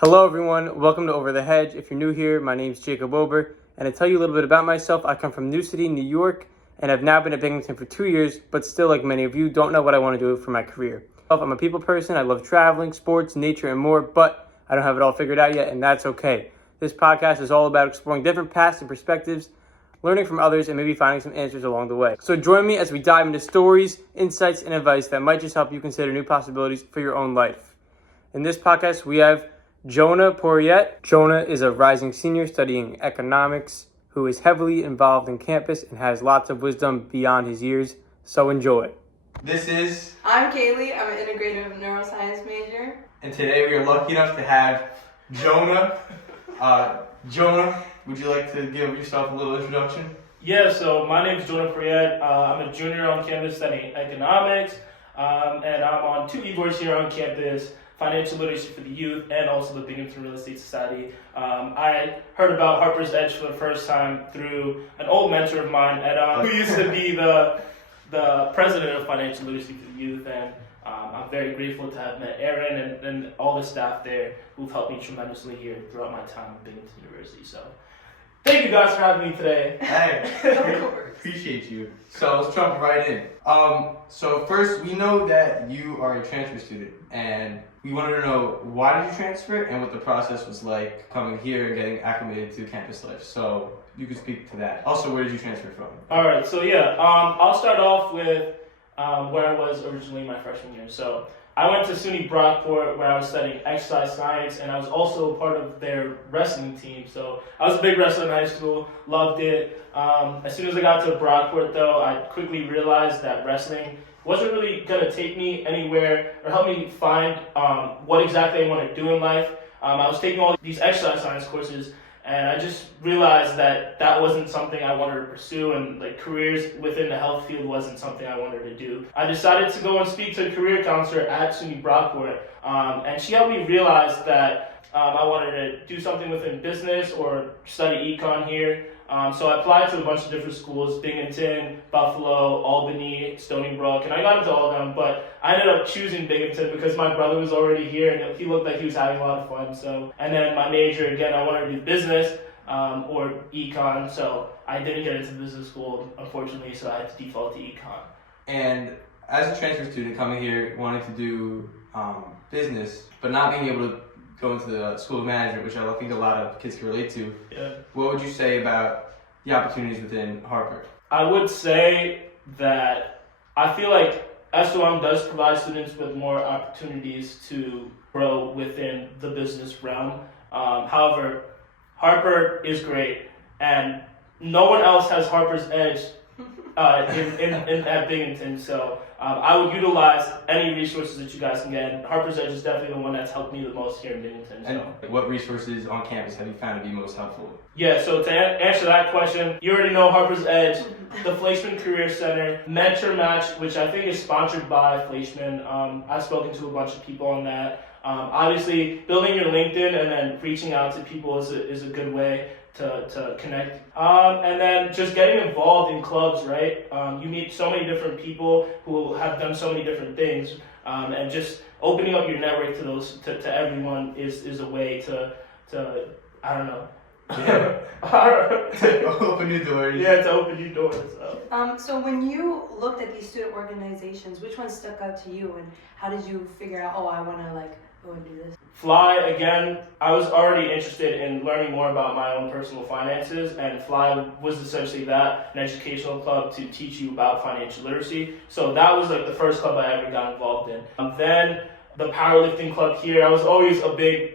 Hello everyone, welcome to Over the Hedge. If you're new here, my name is Jacob Ober, and to tell you a little bit about myself, I come from New City, New York, and I've now been at Binghamton for 2 years, but still, like many of you, don't know what I want to do for my career. I'm a people person, I love traveling, sports, nature, and more, but I don't have it all figured out yet, and that's okay. This podcast is all about exploring different paths and perspectives, learning from others, and maybe finding some answers along the way. So join me as we dive into stories, insights, and advice that might just help you consider new possibilities for your own life. In this podcast, we have Jonah Poueriet. Jonah is a rising senior studying economics who is heavily involved in campus and has lots of wisdom beyond his years, so enjoy. I'm Kaylee. I'm an integrative neuroscience major. And today we are lucky enough to have Jonah. Jonah, would you like to give yourself a little introduction? Yeah, so my name is Jonah Poueriet. I'm a junior on campus studying economics, and I'm on 2 e-boards here on campus, Financial Literacy for the Youth, and also the Binghamton Real Estate Society. I heard about Harper's Edge for the first time through an old mentor of mine, who used to be the president of Financial Literacy for the Youth, and I'm very grateful to have met Aaron and all the staff there who've helped me tremendously here throughout my time at Binghamton University. So thank you guys for having me today. Hey, appreciate you. So let's jump right in. So first, we know that you are a transfer student, and we wanted to know why did you transfer and what the process was like coming here and getting acclimated to campus life. So you could speak to that. Also, where did you transfer from? All right, so yeah, I'll start off with where I was originally my freshman year. So I went to SUNY Brockport where I was studying exercise science, and I was also part of their wrestling team. So I was a big wrestler in high school, loved it. As soon as I got to Brockport though, I quickly realized that wrestling wasn't really going to take me anywhere or help me find what exactly I want to do in life. I was taking all these exercise science courses, and I just realized that that wasn't something I wanted to pursue, and like careers within the health field wasn't something I wanted to do. I decided to go and speak to a career counselor at SUNY Brockport, and she helped me realize that I wanted to do something within business or study econ here. So I applied to a bunch of different schools: Binghamton, Buffalo, Albany, Stony Brook, and I got into all of them, but I ended up choosing Binghamton because my brother was already here and he looked like he was having a lot of fun. So, and then my major, again, I wanted to do business or econ, so I didn't get into business school, unfortunately, so I had to default to econ. And as a transfer student coming here, wanting to do business, but not being able to go into the school of management, which I think a lot of kids can relate to. Yeah. What would you say about the opportunities within Harper? I would say that I feel like SOM does provide students with more opportunities to grow within the business realm. However, Harper is great, and no one else has Harper's Edge at Binghamton, so I would utilize any resources that you guys can get. Harper's Edge is definitely the one that's helped me the most here in Binghamton. So. And what resources on campus have you found to be most helpful? Yeah, so to answer that question, you already know Harper's Edge, the Fleischman Career Center, Mentor Match, which I think is sponsored by Fleischman. I've spoken to a bunch of people on that. Obviously, building your LinkedIn and then reaching out to people is a good way to connect. And then just getting involved in clubs, right? You meet so many different people who have done so many different things, and just opening up your network to everyone is a way to I don't know. Yeah. To open new doors. Yeah, to open new doors. So when you looked at these student organizations, which one stuck out to you, and how did you figure out, I want to go and do this? Fly, again, I was already interested in learning more about my own personal finances, and Fly was essentially that, an educational club to teach you about financial literacy. So that was like the first club I ever got involved in. Then the powerlifting club here, I was always a big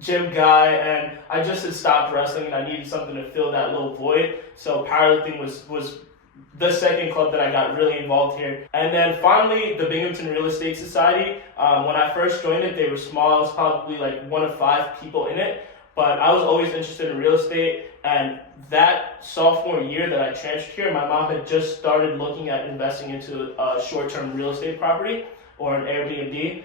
gym guy, and I just had stopped wrestling and I needed something to fill that little void. So powerlifting was the second club that I got really involved here. And then finally, the Binghamton Real Estate Society. When I first joined it, they were small. I was probably like one of 5 people in it, but I was always interested in real estate. And that sophomore year that I transferred here, my mom had just started looking at investing into a short-term real estate property or an Airbnb.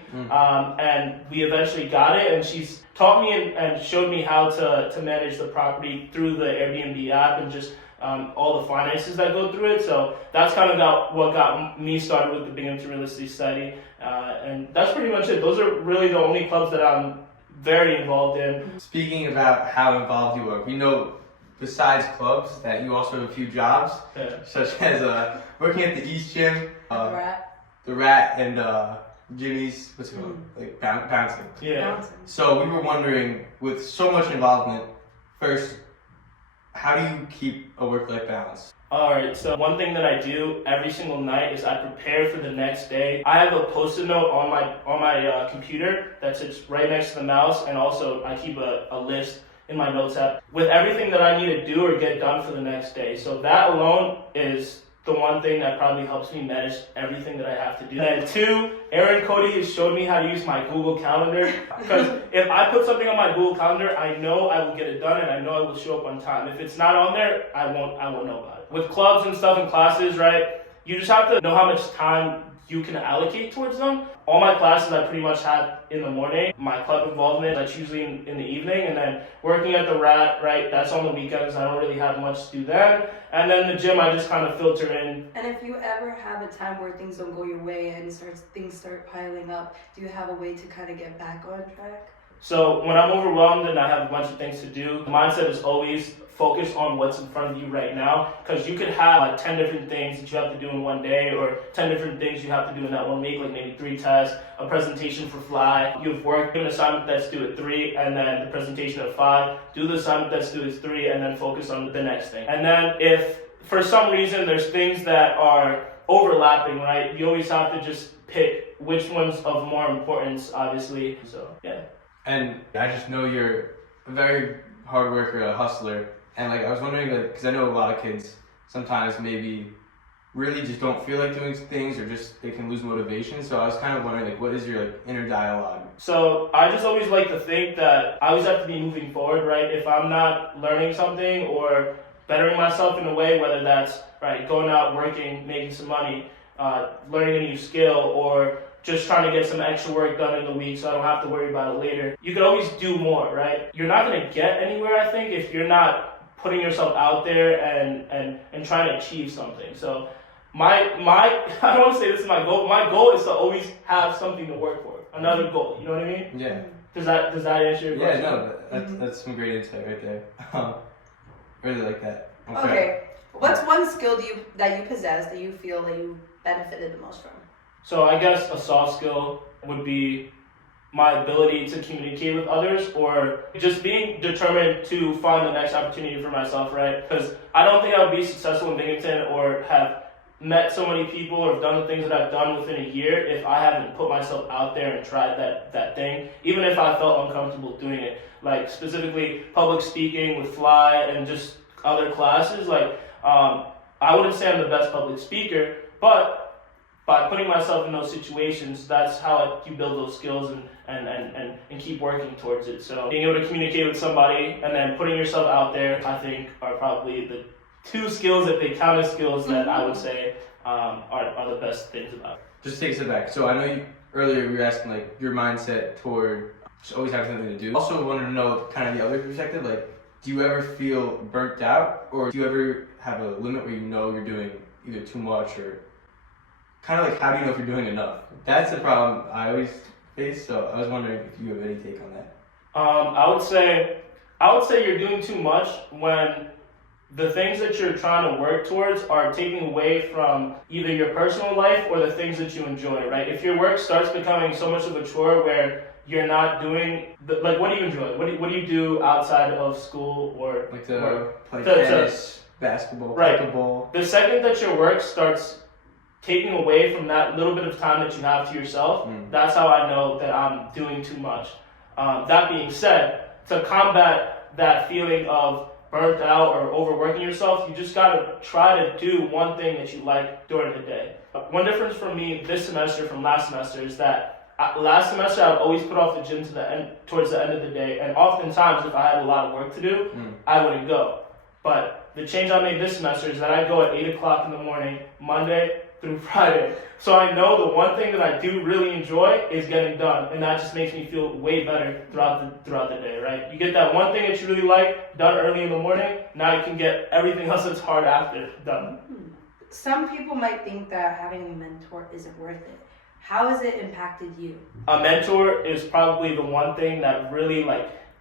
And we eventually got it, and she's taught me and showed me how to manage the property through the Airbnb app and just all the finances that go through it. So that's kind of what got me started with the Binghamton Real Estate Society. And that's pretty much it. Those are really the only clubs that I'm very involved in. Speaking about how involved you are, we know besides clubs that you also have a few jobs, such as working at the East Gym, the Rat, and Jimmy's, what's it called? Like bouncing. Yeah. So we were wondering, with so much involvement, first, how do you keep a work-life balance? Alright, so one thing that I do every single night is I prepare for the next day. I have a post-it note on my computer that sits right next to the mouse, and also I keep a list in my notes app with everything that I need to do or get done for the next day. So that alone is the one thing that probably helps me manage everything that I have to do. And two, Aaron Cody has showed me how to use my Google Calendar, because if I put something on my Google Calendar, I know I will get it done and I know I will show up on time. If it's not on there, I won't know about it. With clubs and stuff and classes, right, you just have to know how much time you can allocate towards them. All my classes I pretty much have in the morning. My club involvement, that's usually in the evening. And then working at the Rat, right, that's on the weekends. I don't really have much to do then. And then the gym, I just kind of filter in. And if you ever have a time where things don't go your way and things start piling up, do you have a way to kind of get back on track? So when I'm overwhelmed and I have a bunch of things to do, the mindset is always focus on what's in front of you right now, because you could have 10 different things that you have to do in one day, or 10 different things you have to do in that 1 week, like maybe 3 tests, a presentation for Fly. You have work, do an assignment that's due at 3, and then the presentation at 5. Do the assignment that's due at 3, and then focus on the next thing. And then if for some reason there's things that are overlapping, right, you always have to just pick which one's of more importance, obviously. So yeah. And I just know you're a very hard worker, a hustler. And like I was wondering, like, because I know a lot of kids sometimes maybe really just don't feel like doing things, or just they can lose motivation. So I was kind of wondering, like, what is your like inner dialogue? So I just always like to think that I always have to be moving forward, right? If I'm not learning something or bettering myself in a way, whether that's right going out, working, making some money, learning a new skill, or just trying to get some extra work done in the week so I don't have to worry about it later. You can always do more, right? You're not going to get anywhere, I think, if you're not putting yourself out there and trying to achieve something. So my I don't want to say this is my goal, but my goal is to always have something to work for. Another goal, you know what I mean? Yeah. Does that answer your question? Yeah, no, that's some great insight right there. Really like that. Okay. What's one skill that you possess that you feel that you benefited the most from? So I guess a soft skill would be my ability to communicate with others, or just being determined to find the next opportunity for myself, right? Because I don't think I would be successful in Binghamton or have met so many people or have done the things that I've done within a year if I haven't put myself out there and tried that thing, even if I felt uncomfortable doing it. Like specifically public speaking with Fly and just other classes, like I wouldn't say I'm the best public speaker, but by putting myself in those situations, that's how you build those skills and keep working towards it. So being able to communicate with somebody and then putting yourself out there, I think are probably the 2 skills, if they count as skills, that I would say are the best things about it. Just take a step back. So I know earlier we were asking like your mindset toward just always having something to do. Also wanted to know kind of the other perspective, like do you ever feel burnt out, or do you ever have a limit where you know you're doing either too much, or kind of like how do you know if you're doing enough? That's the problem I always face, so I was wondering if you have any take on that. I would say you're doing too much when the things that you're trying to work towards are taking away from either your personal life or the things that you enjoy, right? If your work starts becoming so much of a chore where you're not doing, like, what do you enjoy? What do you do outside of school or like to work? play tennis, basketball, right. pickleball. The second that your work starts taking away from that little bit of time that you have to yourself, that's how I know that I'm doing too much. That being said, to combat that feeling of burnt out or overworking yourself, you just gotta try to do one thing that you like during the day. One difference for me this semester from last semester is that last semester I would always put off the gym towards the end of the day, and oftentimes if I had a lot of work to do, I wouldn't go. But the change I made this semester is that I go at 8 o'clock in the morning, Monday through Friday. So I know the one thing that I do really enjoy is getting done, and that just makes me feel way better throughout the day, right? You get that one thing that you really like done early in the morning, now you can get everything else that's hard after done. Some people might think that having a mentor isn't worth it. How has it impacted you? A mentor is probably the one thing that really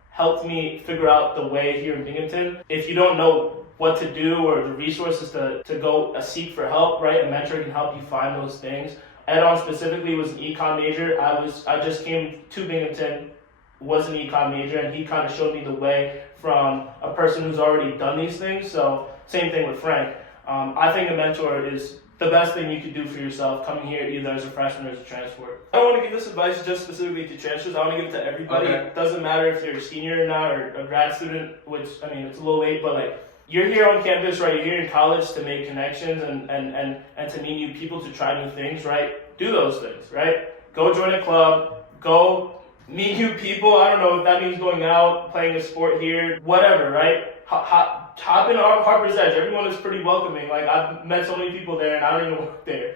helped me figure out the way here in Binghamton. If you don't know what to do or the resources to go seek for help, right? A mentor can help you find those things. Ed-on specifically was an econ major. I just came to Binghamton, was an econ major, and he kind of showed me the way from a person who's already done these things. So same thing with Frank. I think a mentor is the best thing you could do for yourself coming here either as a freshman or as a transfer. I don't want to give this advice just specifically to transfers. I want to give it to everybody. Okay. It doesn't matter if you're a senior or not or a grad student, which, I mean, it's a little late, but you're here on campus, right? You're here in college to make connections and to meet new people, to try new things, right? Do those things, right? Go join a club. Go meet new people. I don't know if that means going out, playing a sport here, whatever, right? Hop in Harper's Edge. Everyone is pretty welcoming. I've met so many people there and I don't even work there.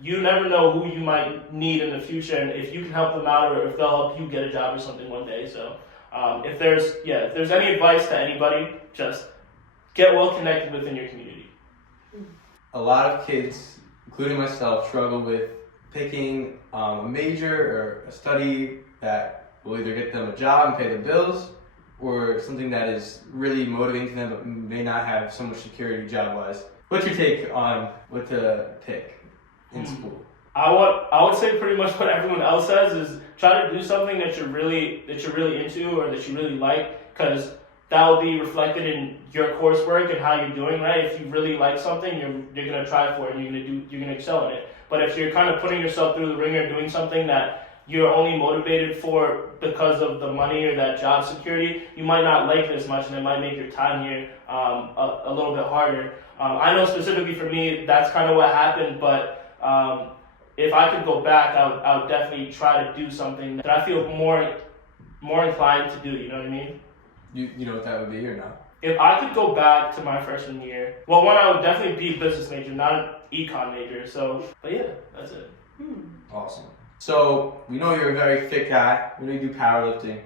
You never know who you might need in the future and if you can help them out or if they'll help you get a job or something one day. So if there's any advice to anybody, just get well connected within your community. A lot of kids, including myself, struggle with picking a major or a study that will either get them a job and pay the bills, or something that is really motivating to them but may not have so much security job-wise. What's your take on what to pick in school? I would say pretty much what everyone else says is try to do something that you're really into or that you really like, because that will be reflected in your coursework and how you're doing, right? If you really like something, you're gonna try for it and you're gonna excel in it. But if you're kind of putting yourself through the ringer doing something that you're only motivated for because of the money or that job security, you might not like it as much and it might make your time here a little bit harder. I know specifically for me, that's kind of what happened, but if I could go back, I would definitely try to do something that I feel more inclined to do, you know what I mean? You know what that would be or not? If I could go back to my freshman year, well, one, I would definitely be a business major, not an econ major. So, but yeah, that's it. Awesome. So we know you're a very fit guy. We know you do powerlifting,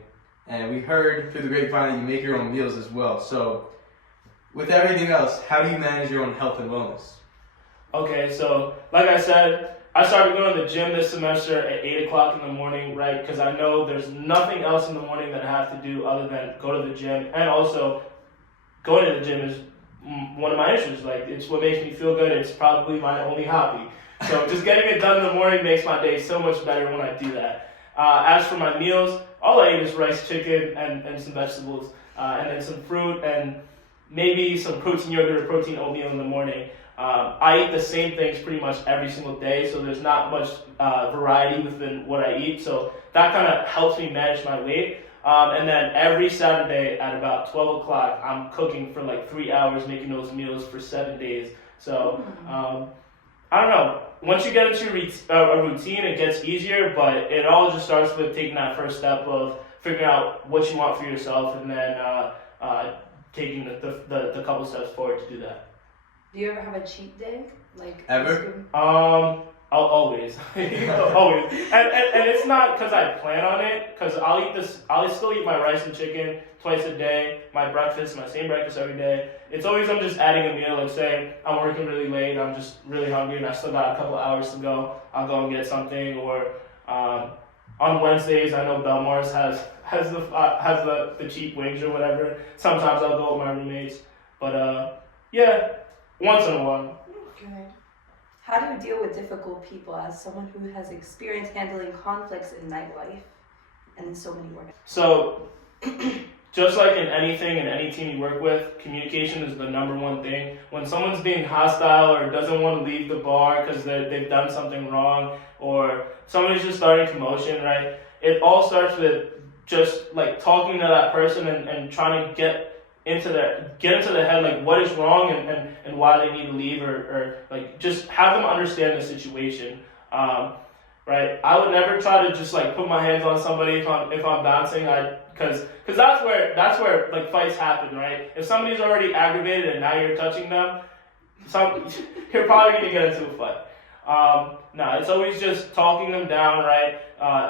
and we heard through the grapevine that you make your own meals as well. So, with everything else, how do you manage your own health and wellness? Okay, so like I said, I started going to the gym this semester at 8 o'clock in the morning, right? Because I know there's nothing else in the morning that I have to do other than go to the gym. And also, going to the gym is one of my interests. It's what makes me feel good. It's probably my only hobby. So just getting it done in the morning makes my day so much better when I do that. As for my meals, all I eat is rice, chicken, and some vegetables, and then some fruit, and maybe some protein yogurt or protein oatmeal in the morning. I eat the same things pretty much every single day, so there's not much variety within what I eat. So that kind of helps me manage my weight. And then every Saturday at about 12 o'clock, I'm cooking for 3 hours, making those meals for 7 days. So I don't know. Once you get into a routine, it gets easier, but it all just starts with taking that first step of figuring out what you want for yourself and then taking the couple steps forward to do that. Do you ever have a cheat day? Ever? Always. Always. And it's not because I plan on it, because I'll still eat my rice and chicken twice a day, my same breakfast every day. It's always I'm just adding a meal, say I'm working really late, I'm just really hungry and I still got a couple hours to go, I'll go and get something. Or on Wednesdays, I know Belmar's has the cheap wings or whatever. Sometimes I'll go with my roommates. But yeah, once in a while. Good. How do you deal with difficult people as someone who has experience handling conflicts in nightlife and in so many work? So, just like in anything, in any team you work with, communication is the number one thing. When someone's being hostile or doesn't want to leave the bar because they've done something wrong, or somebody's just starting commotion, right? It all starts with just talking to that person and trying to get into their head, what is wrong and why they need to leave, or just have them understand the situation, right? I would never try to just put my hands on somebody if I'm bouncing, because that's where fights happen, right? If somebody's already aggravated and now you're touching them, you're probably gonna get into a fight. No, it's always just talking them down, right?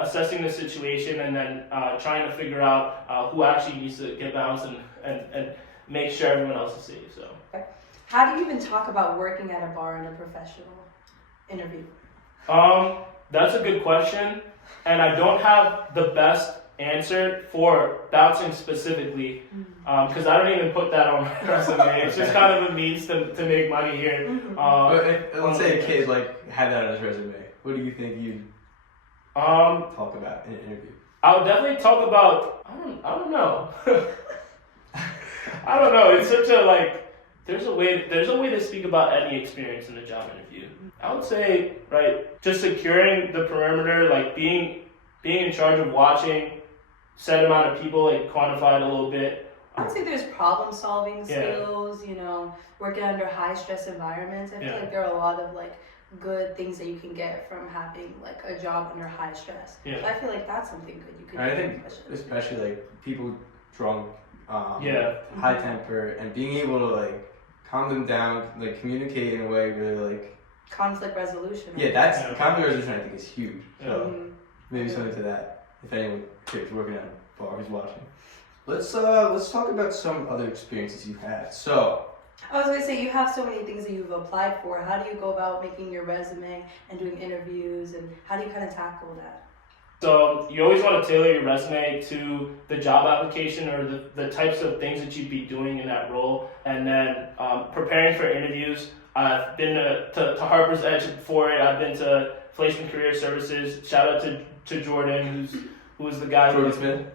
Assessing the situation and then trying to figure out who actually needs to get bounced and make sure everyone else is safe. So, how do you even talk about working at a bar in a professional interview? That's a good question, and I don't have the best answer for bouncing specifically, because I don't even put that on my resume. It's just kind of a means to make money here. But let's say a kid like had that on his resume. What do you think you'd talk about in an interview? I would definitely talk about. I don't know. I don't know. It's such a like. There's a way to speak about any experience in a job interview. I would say, right, just securing the perimeter, like being in charge of watching set amount of people, like quantified a little bit. I would say there's problem solving skills, you know, working under high stress environments. I feel like there are a lot of like good things that you can get from having like a job under high stress. Yeah. So I feel like that's something good you could I do. think especially like people drunk, high temper, and being able to like calm them down, like communicate in a way where like conflict resolution. Yeah, that's conflict resolution. I think is huge. So maybe something to that. If anyone is working at a bar who's watching, let's talk about some other experiences you've had. So I was gonna say you have so many things that you've applied for. How do you go about making your resume and doing interviews, and how do you kind of tackle that? So you always want to tailor your resume to the job application or the types of things that you'd be doing in that role. And then preparing for interviews. I've been to Harper's Edge for it. I've been to Placement Career Services. Shout out to Jordan, who was the guy Jordan Smith?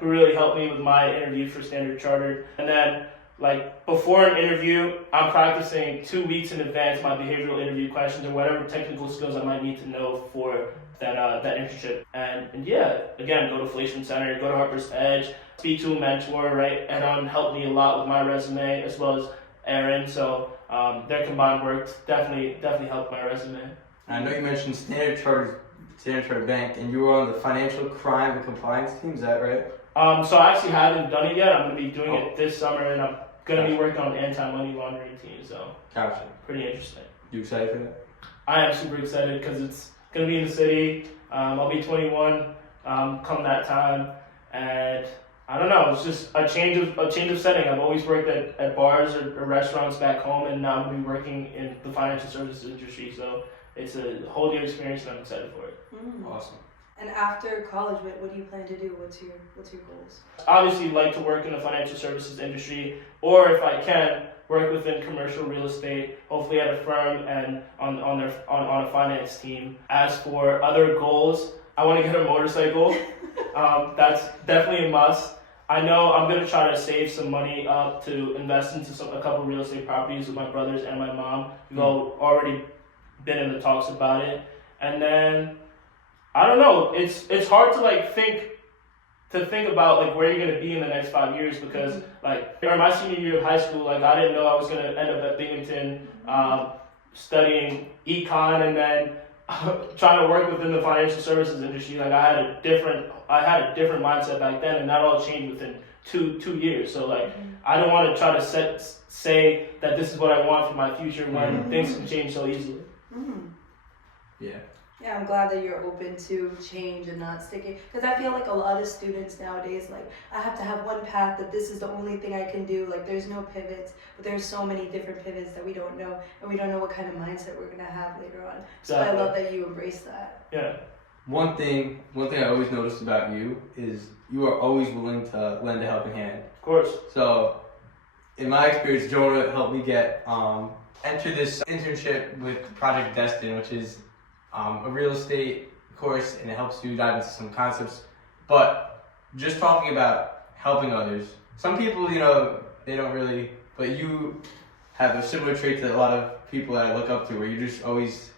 Who really helped me with my interview for Standard Chartered. And then like before an interview, I'm practicing 2 weeks in advance my behavioral interview questions or whatever technical skills I might need to know for that internship. And yeah, again, go to Placement Center, go to Harper's Edge, speak to a mentor, right? And helped me a lot with my resume as well as Aaron. So their combined work definitely helped my resume. I know you mentioned Standard Chartered Bank, and you were on the financial crime and compliance team. Is that right? So I actually haven't done it yet. I'm going to be doing it this summer, and I'm going to be working on the anti-money laundering team. So pretty interesting. You excited for that? I am super excited because it's going to be in the city. I'll be 21 come that time, and I don't know. It's just a change of setting. I've always worked at bars or restaurants back home, and now I'm going to be working in the financial services industry. So it's a whole new experience, and I'm excited for it. Awesome. And after college, what do you plan to do? What's your goals? Obviously, like to work in the financial services industry, or if I can, work within commercial real estate, hopefully at a firm and on a finance team. As for other goals, I want to get a motorcycle. That's definitely a must. I know I'm going to try to save some money up to invest into a couple real estate properties with my brothers and my mom. We've already been in the talks about it. And then, I don't know, it's hard to like think about like where you're going to be in the next 5 years, because like during my senior year of high school, like I didn't know I was going to end up at Binghamton studying econ and then trying to work within the financial services industry. Like I had a different mindset back then, and that all changed within two years. So like I don't want to try to say that this is what I want for my future when things can change so easily. Yeah, I'm glad that you're open to change and not sticking, because I feel like a lot of students nowadays, like, I have to have one path, that this is the only thing I can do. Like, there's no pivots, but there's so many different pivots that we don't know, and we don't know what kind of mindset we're going to have later on. So I love that you embrace that. Yeah. One thing I always noticed about you is you are always willing to lend a helping hand. Of course. So, in my experience, Jonah helped me get enter this internship with Project Destin, which is a real estate course, and it helps you dive into some concepts. But just talking about helping others, some people, you know, they don't really, but you have a similar trait to a lot of people that I look up to, where you're just always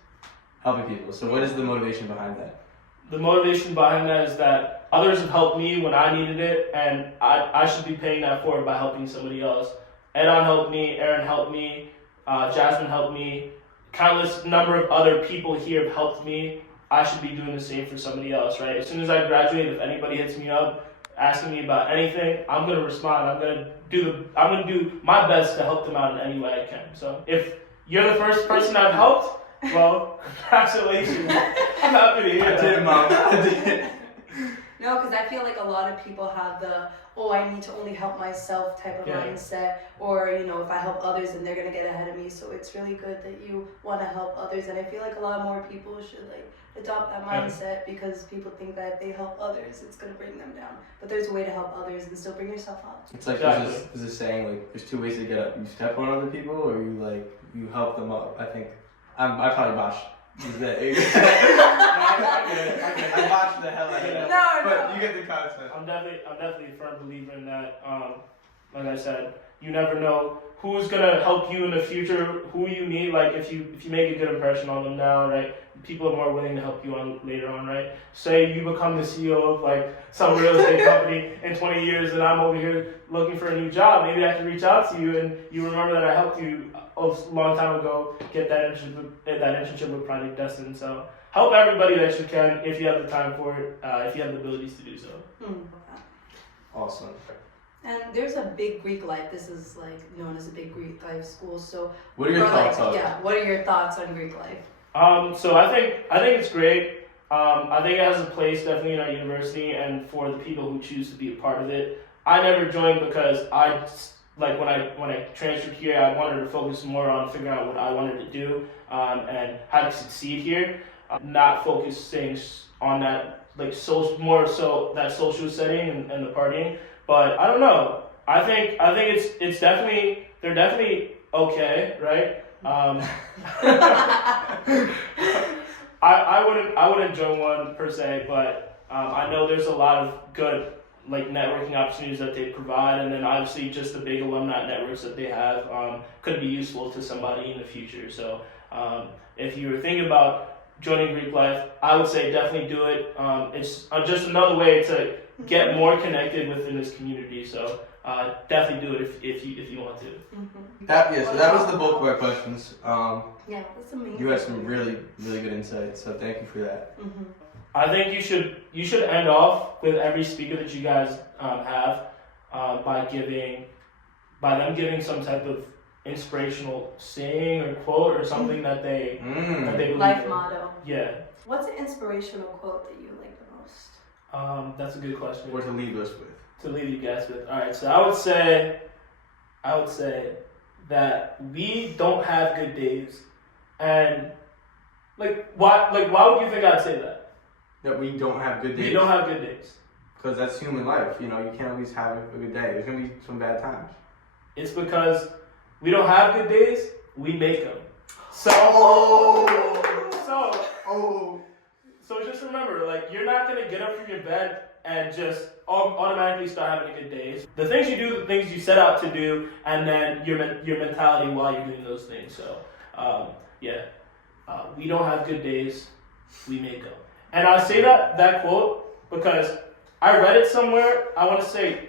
helping people. So what is the motivation behind that? The motivation behind that is that others have helped me when I needed it, and I should be paying that forward by helping somebody else. Edon helped me, Aaron helped me, Jasmine helped me. Countless number of other people here have helped me. I should be doing the same for somebody else, right? As soon as I graduate, if anybody hits me up asking me about anything, I'm gonna respond. I'm gonna do my best to help them out in any way I can. So if you're the first person I've helped, well, congratulations. I'm happy to hear that. I did, Mom. I did. No, because I feel like a lot of people have the, oh, I need to only help myself type of Yeah. mindset, or, you know, if I help others, then they're going to get ahead of me. So it's really good that you want to help others. And I feel like a lot more people should, like, adopt that mindset because people think that if they help others, it's going to bring them down. But there's a way to help others and still bring yourself up. It's like Exactly. there's this saying, like, there's two ways to get up. You step on other people, or you help them up. I think I probably botched that. I botched the hell out of that. No, But no. you get the concept. I'm definitely a firm believer in that. Like I said, you never know who's gonna help you in the future, who you need. Like if you make a good impression on them now, right? People are more willing to help you on later on, right? Say you become the CEO of like some real estate company in 20 years, and I'm over here looking for a new job. Maybe I can reach out to you, and you remember that I helped you a long time ago get that internship with Project Destin. So help everybody that you can if you have the time for it, if you have the abilities to do so. Awesome. And there's a big Greek life. This is like known as a big Greek life school. So What are your thoughts on it? Yeah, what are your thoughts on Greek life? So I think it's great. I think it has a place definitely in our university, and for the people who choose to be a part of it. I never joined because when I transferred here, I wanted to focus more on figuring out what I wanted to do and how to succeed here, not focusing on that more so that social setting and the partying. But I don't know. I think it's definitely they're definitely okay, right? I wouldn't join one per se, but I know there's a lot of good networking opportunities that they provide, and then obviously just the big alumni networks that they have could be useful to somebody in the future. So if you were thinking about joining Greek life, I would say definitely do it. It's just another way to get more connected within this community. So definitely do it if you want to. Mm-hmm. So that was the bulk of our questions. Yeah, that's amazing. You had some really good insights, so thank you for that. Mm-hmm. I think you should end off with every speaker that you guys have by them giving some type of inspirational saying or quote or something that they believe Life in. motto. Yeah. What's an inspirational quote that you like the most? That's a good question. What to leave us with? To leave you guys with. All right, so I would say that we don't have good days, and why would you think I'd say that? That we don't have good days. We don't have good days. Because that's human life. You can't always have a good day. There's gonna be some bad times. It's because we don't have good days. We make them. So just remember, you're not gonna get up from your bed and just automatically start having a good day. The things you do, the things you set out to do, and then your mentality while you're doing those things. So, we don't have good days, we make them. And I say that quote because I read it somewhere, I want to say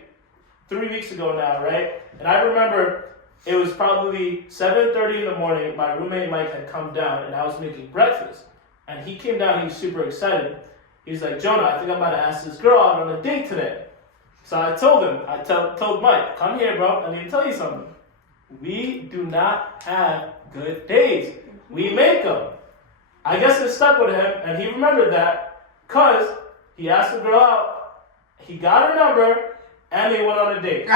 3 weeks ago now, right? And I remember it was probably 7:30 in the morning, my roommate Mike had come down and I was making breakfast. And he came down, he was super excited. He's like, Jonah, I think I'm about to ask this girl out on a date today. So I told him, told Mike, come here, bro, I need to tell you something. We do not have good days. We make them. I guess it stuck with him, and he remembered that because he asked the girl out, he got her number, and they went on a date.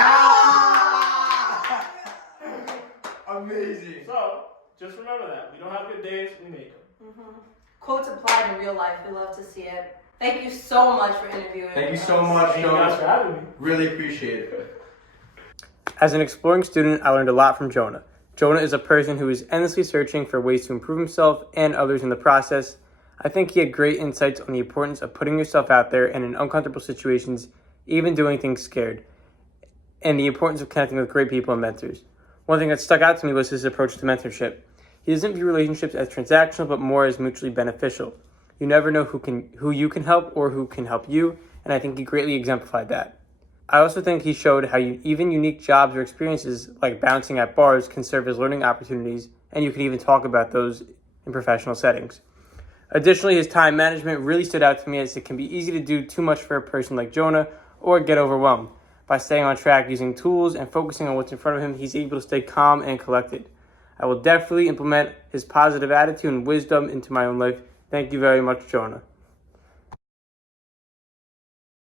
Amazing. So, just remember that. We don't have good days, we make them. Mm-hmm. Quotes applied in real life. We love to see it. Thank you so much for interviewing. Thank you so much, Thank you guys for having me. Really appreciate it. As an exploring student, I learned a lot from Jonah. Jonah is a person who is endlessly searching for ways to improve himself and others in the process. I think he had great insights on the importance of putting yourself out there and in uncomfortable situations, even doing things scared, and the importance of connecting with great people and mentors. One thing that stuck out to me was his approach to mentorship. He doesn't view relationships as transactional, but more as mutually beneficial. You never know who you can help or who can help you, and I think he greatly exemplified that. I also think he showed how even unique jobs or experiences like bouncing at bars can serve as learning opportunities, and you can even talk about those in professional settings. Additionally, his time management really stood out to me, as it can be easy to do too much for a person like Jonah or get overwhelmed. By staying on track, using tools, and focusing on what's in front of him, he's able to stay calm and collected. I will definitely implement his positive attitude and wisdom into my own life. Thank you very much, Jonah.